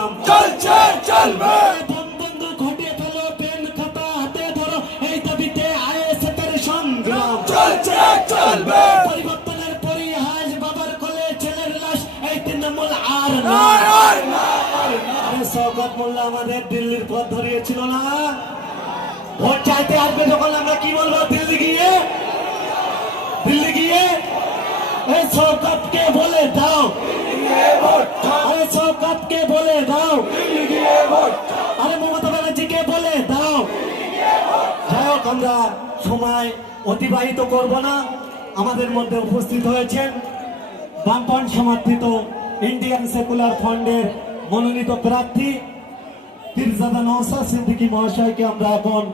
সংগ্রাম চলছে চলবে। বন্ধু ঘটিয়ে ফেলো, পেন খাতা হাতে ধরো, এই দাবিতে আইএসএফের সংগ্রাম চলছে চলবে। পরিবর্তনের পরিহাস, বাবার কোলে ছেলের লাশ, এই তৃণমূল আর নয়, নয়। নয়, নয়। আরে শওকত মোল্লা আমাদের দিল্লির পথ ধরিয়েছিল না? ভোট চাইতে আসবে যখন আমরা কি বলবো? দিল্লি গিয়ে এই শওকতকে বলে দাও, আরে শওকতকে বলে দাও, আরে মমতা ব্যানার্জিকে বলে দাও। যাই হোক, আমরা সময় অতিবাহিত করব না। আমাদের মধ্যে উপস্থিত হয়েছেন বামপন্থ সমর্থিত ইন্ডিয়ান সেকুলার ফ্রন্টের মনোনীত প্রার্থী পীরজাদা নওশাদ সিদ্দিকী মহাশয়কে আমরা এখন